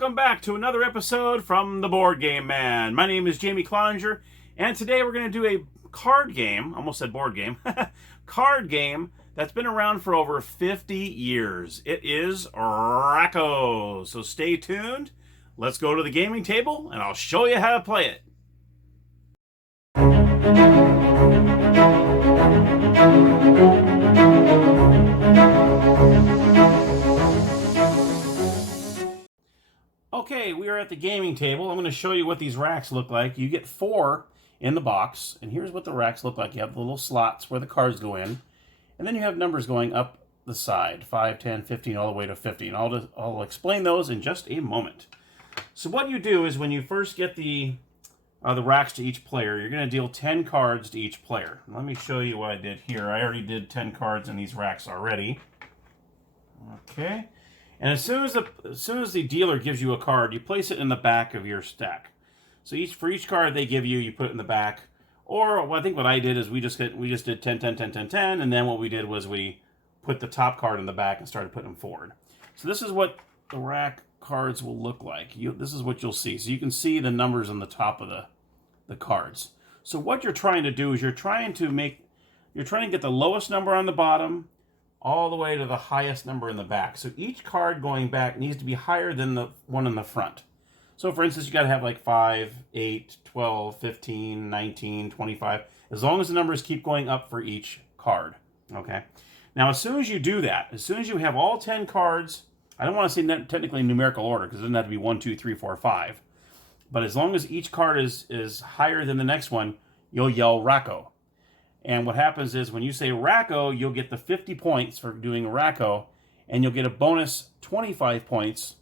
welcome back to another episode from the Board Game Man. My name is Jamie Cloninger, and today we're going to do a card game, almost said board game, card game that's been around for over 50 years. It is Rack-O. So stay tuned, let's go to the gaming table, and I'll show you how to play it. Okay, we are at the gaming table. I'm going to show you what these racks look like. You get 4 in the box, and here's what the racks look like. You have the little slots where the cards go in, and then you have numbers going up the side, 5, 10, 15, all the way to 50. And I'll explain those in just a moment. So what you do is when you first get the racks to each player, you're going to deal 10 cards to each player. Let me show you what I did here. I already did 10 cards in these racks already. Okay. And as soon as the dealer gives you a card, you place it in the back of your stack. So for each card they give you, you put it in the back. Or I think what I did is we just did 10, 10, 10, 10, 10, and then what we did was we put the top card in the back and started putting them forward. So this is what the rack cards will look like. This is what you'll see. So you can see the numbers on the top of the cards. So what you're trying to do is you're trying to get the lowest number on the bottom all the way to the highest number in the back. So each card going back needs to be higher than the one in the front. So for instance, you got to have like 5, 8, 12, 15, 19, 25, as long as the numbers keep going up for each card. Okay. Now, as soon as you do that, as soon as you have all 10 cards, I don't want to say technically numerical order because it doesn't have to be 1, 2, 3, 4, 5. But as long as each card is higher than the next one, you'll yell Rack-O. And what happens is when you say Rack-O, you'll get the 50 points for doing Rack-O, and you'll get a bonus 25 points.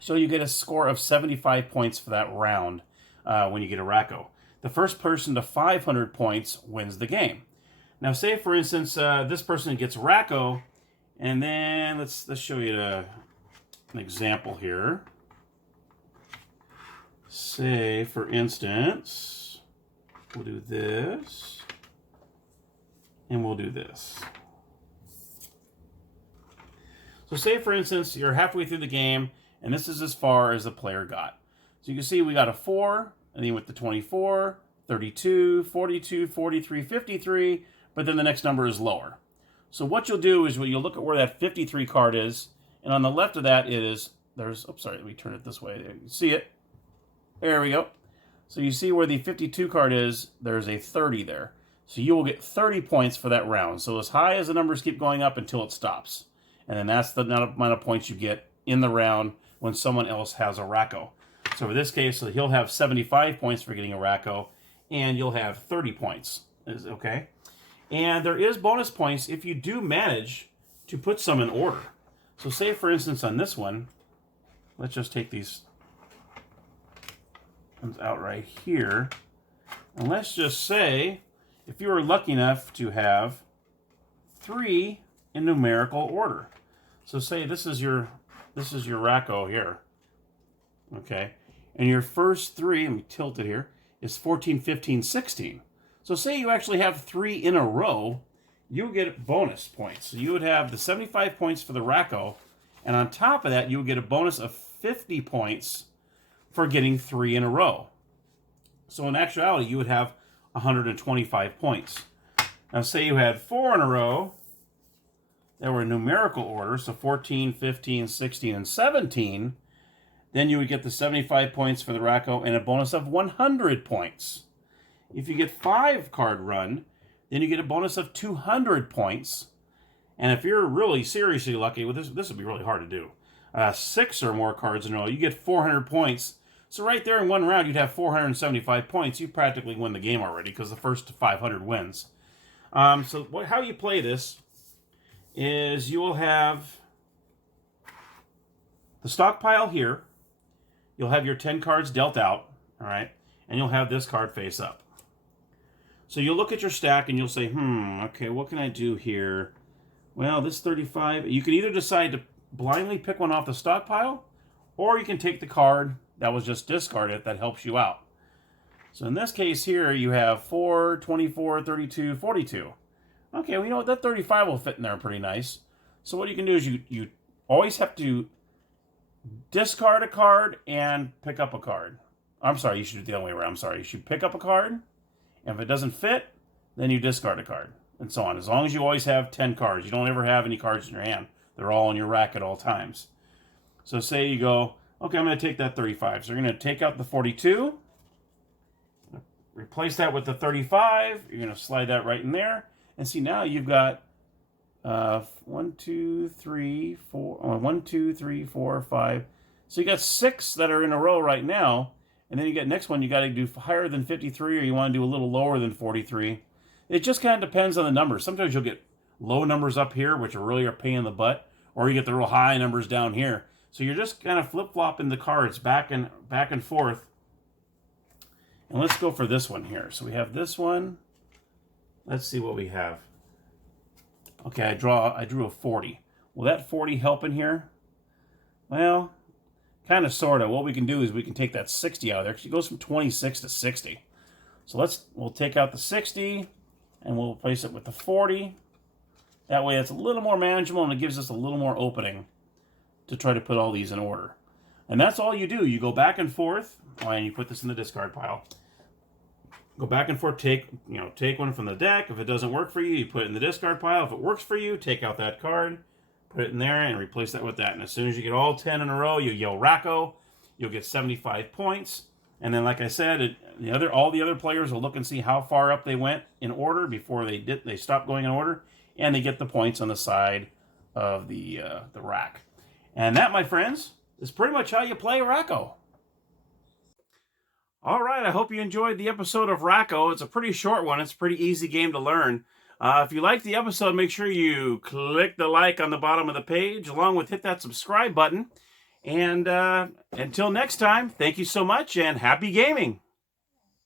So you get a score of 75 points for that round when you get a Rack-O. The first person to 500 points wins the game. Now, say for instance, this person gets Rack-O, and then let's show you an example here. Say for instance, we'll do this. And we'll do this. So say, for instance, you're halfway through the game, and this is as far as the player got. So you can see we got a 4, and then you went to 24, 32, 42, 43, 53, but then the next number is lower. So what you'll do is you'll look at where that 53 card is, and on the left of that let me turn it this way. There, you see it? There we go. So you see where the 52 card is, there's a 30 there. So you will get 30 points for that round. So as high as the numbers keep going up until it stops. And then that's the amount of points you get in the round when someone else has a Rack-O. So for this case, so he'll have 75 points for getting a Rack-O, and you'll have 30 points. Okay? And there is bonus points if you do manage to put some in order. So say, for instance, on this one, let's just take these ones out right here. And let's just say, if you were lucky enough to have 3 in numerical order. So say this is your Rack-O here. Okay. And your first 3, let me tilt it here, is 14, 15, 16. So say you actually have 3 in a row, you'll get bonus points. So you would have the 75 points for the Rack-O, and on top of that, you would get a bonus of 50 points for getting 3 in a row. So in actuality, you would have 125 points. Now say you had 4 in a row that were in numerical order, so 14, 15, 16, and 17, then you would get the 75 points for the Rack-O and a bonus of 100 points. If you get 5 card run, then you get a bonus of 200 points. And if you're really seriously lucky, well, this would be really hard to do. 6 or more cards in a row, you get 400 points. So right there in one round, you'd have 475 points. You practically win the game already because the first 500 wins. How you play this is you will have the stockpile here. You'll have your 10 cards dealt out, all right? And you'll have this card face up. So you'll look at your stack and you'll say, okay, what can I do here? Well, this 35, you can either decide to blindly pick one off the stockpile, or you can take the card that was just discarded that helps you out. So in this case here, you have 4, 24, 32, 42. Okay, well, you know what? That 35 will fit in there pretty nice. So what you can do is you always have to discard a card and pick up a card. I'm sorry, you should do it the other way around. I'm sorry. You should pick up a card, and if it doesn't fit, then you discard a card, and so on. As long as you always have 10 cards. You don't ever have any cards in your hand. They're all in your rack at all times. So say you go, okay, I'm going to take that 35. So you're going to take out the 42, replace that with the 35. You're going to slide that right in there. And see, now you've got 1, 2, 3, 4, 5. So you got 6 that are in a row right now. And then you get next one, you got to do higher than 53, or you want to do a little lower than 43. It just kind of depends on the numbers. Sometimes you'll get low numbers up here, which are really a pain in the butt, or you get the real high numbers down here. So you're just kind of flip-flopping the cards back and forth. And let's go for this one here. So we have this one. Let's see what we have. Okay, I drew a 40. Will that 40 help in here? Well, kind of, sort of. What we can do is we can take that 60 out of there, because it goes from 26 to 60. So we'll take out the 60, and we'll replace it with the 40. That way it's a little more manageable, and it gives us a little more opening to try to put all these in order. And that's all you do. You go back and forth, and you put this in the discard pile. Go back and forth, take one from the deck. If it doesn't work for you, you put it in the discard pile. If it works for you, take out that card, put it in there, and replace that with that. And as soon as you get all 10 in a row, you yell Racco. You'll get 75 points. And then, like I said, all the other players will look and see how far up they went in order before they stopped going in order, and they get the points on the side of the rack. And that, my friends, is pretty much how you play Racco. All right, I hope you enjoyed the episode of Racco. It's a pretty short one. It's a pretty easy game to learn. If you liked the episode, make sure you click the like on the bottom of the page, along with hit that subscribe button. And until next time, thank you so much, and happy gaming!